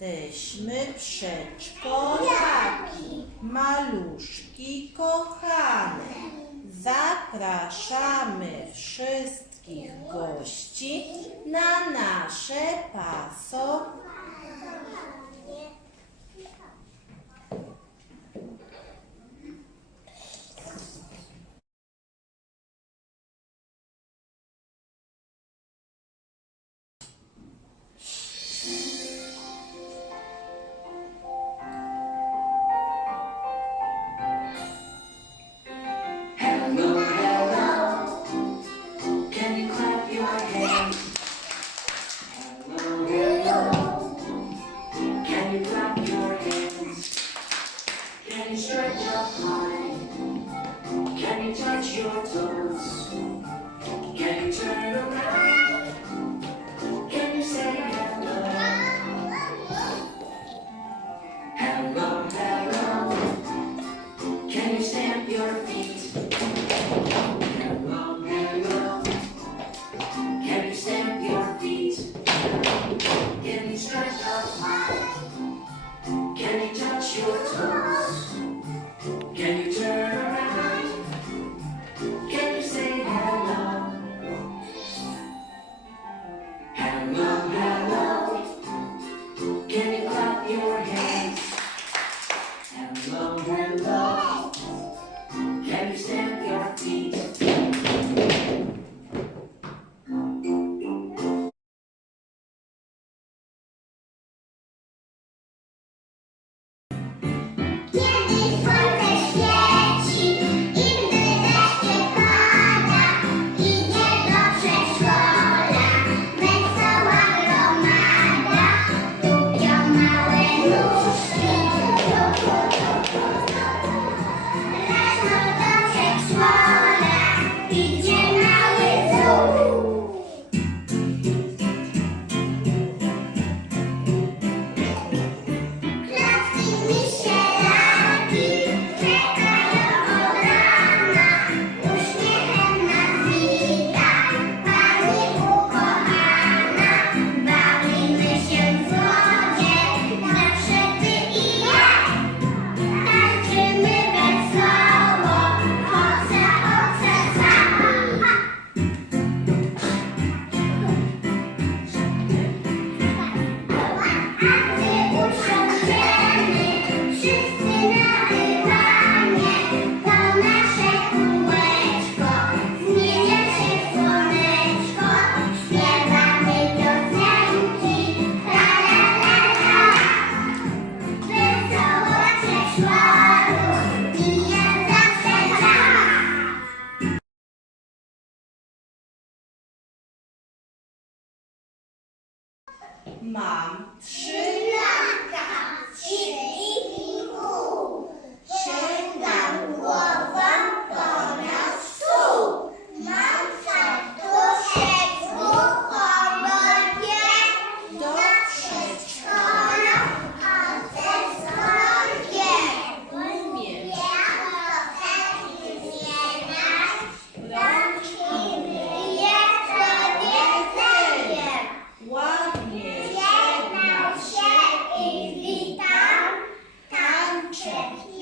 Jesteśmy przedszkolaki, maluszki kochane. Zapraszamy wszystkich gości na nasze paso. 忙是。function.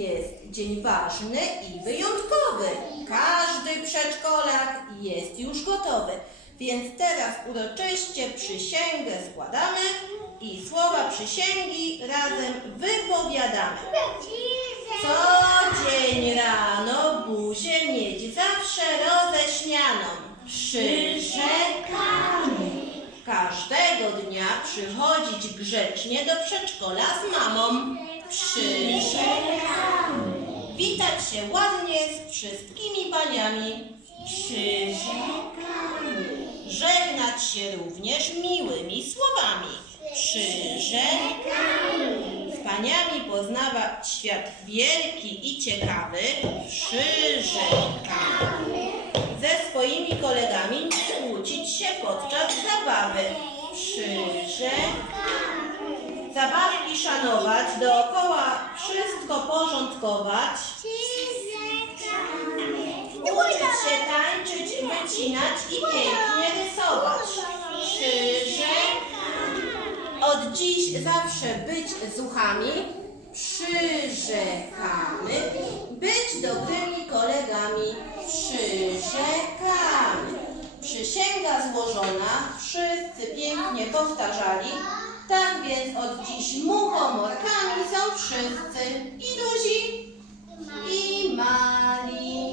Jest dzień ważny i wyjątkowy. Każdy przedszkolak jest już gotowy. Więc teraz uroczyście przysięgę składamy i słowa przysięgi razem wypowiadamy. Co dzień rano buzię mieć zawsze roześmianą. Przyrzekamy. Każdego dnia przychodzić grzecznie do przedszkola z mamą. Przyrzekamy. Witać się ładnie z wszystkimi paniami. Przyrzekamy. Żegnać się również miłymi słowami. Przyrzekamy. Z paniami poznawać świat wielki i ciekawy. Przyrzekamy. Ze swoimi kolegami nie kłócić się podczas zabawy. Przyrzekamy. Zabawki szanować, dookoła wszystko porządkować. Uczyć się tańczyć, wycinać i pięknie rysować. Przyrzekamy. Od dziś zawsze być zuchami. Przyrzekamy. Być dobrymi kolegami. Przyrzekamy. Przysięga złożona, wszyscy pięknie powtarzali. Tak więc od dziś muchomorkami są wszyscy. I duzi, i mali.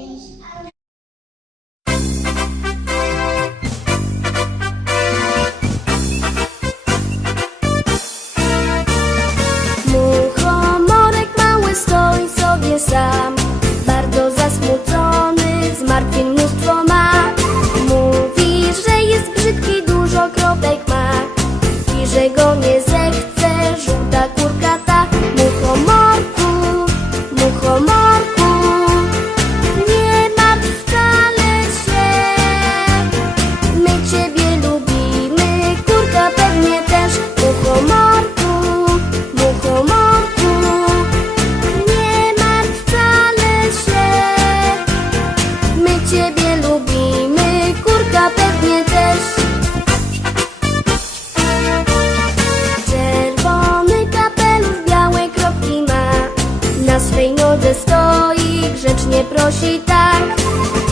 stoi, grzecznie prosi tak,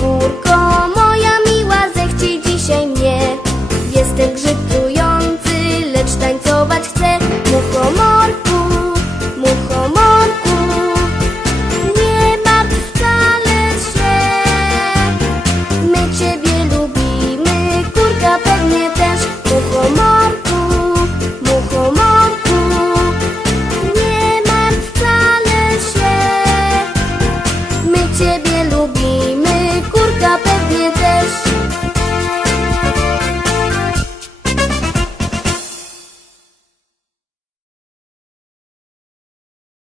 kurko.